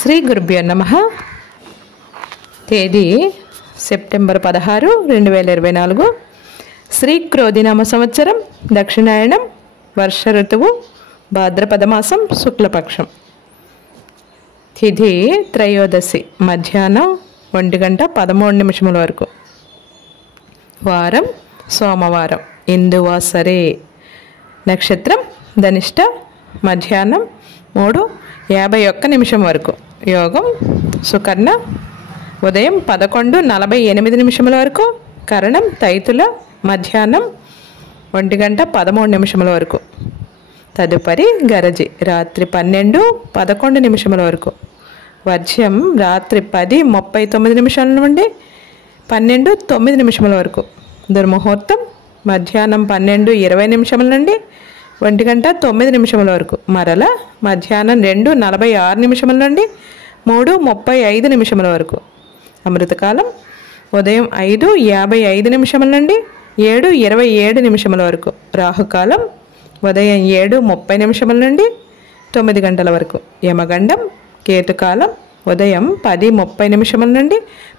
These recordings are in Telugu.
శ్రీ గురుభ్యో నమః. తేదీ సెప్టెంబర్ 16, 2024. శ్రీ క్రోధినామ సంవత్సరం, దక్షిణాయనం, వర్ష ఋతువు, భాద్రపద మాసం, శుక్లపక్షం. తిథి త్రయోదశి, మధ్యాహ్నం 1:13 వరకు. వారం సోమవారం, ఇందువాసరే. నక్షత్రం ధనిష్ట, మధ్యాహ్నం 3:51 వరకు. యోగం సుకర్ణ, ఉదయం 11:48 వరకు. కరణం తైతుల, మధ్యాహ్నం 1:13 వరకు. తదుపరి గరజి, రాత్రి 12:11 వరకు. వర్జ్యం రాత్రి 10:39 నుండి 12:09 వరకు. దుర్ముహూర్తం మధ్యాహ్నం 12:20 నుండి 1:09 వరకు. మరల మధ్యాహ్నం 2:46 నుండి 3:35 వరకు. అమృతకాలం ఉదయం 5:55 నుండి 7:27 వరకు. రాహుకాలం ఉదయం 7:30 నుండి 9 గంటల వరకు. యమగండం కేతుకాలం ఉదయం 10:30 నుండి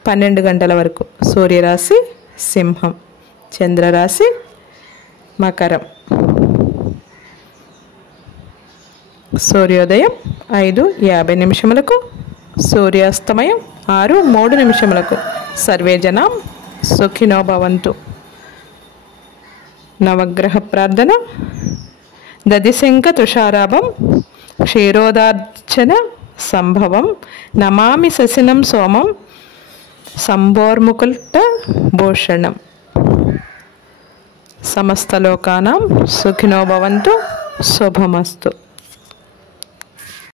12 గంటల వరకు. సూర్యరాశి సింహం, చంద్రరాశి మకరం. సూర్యోదయం 5:50, సూర్యాస్తమయం 6:03. సర్వే జనాం సుఖినో భవంతు. నవగ్రహ ప్రార్థన. దదిశంక తుషారాభం క్షీరోదార్చన సంభవం నమామి శశినం సోమం సంభోర్ముకుట భూషణం. సమస్తలోకానాం సుఖినో భవంతు. శుభమస్తు.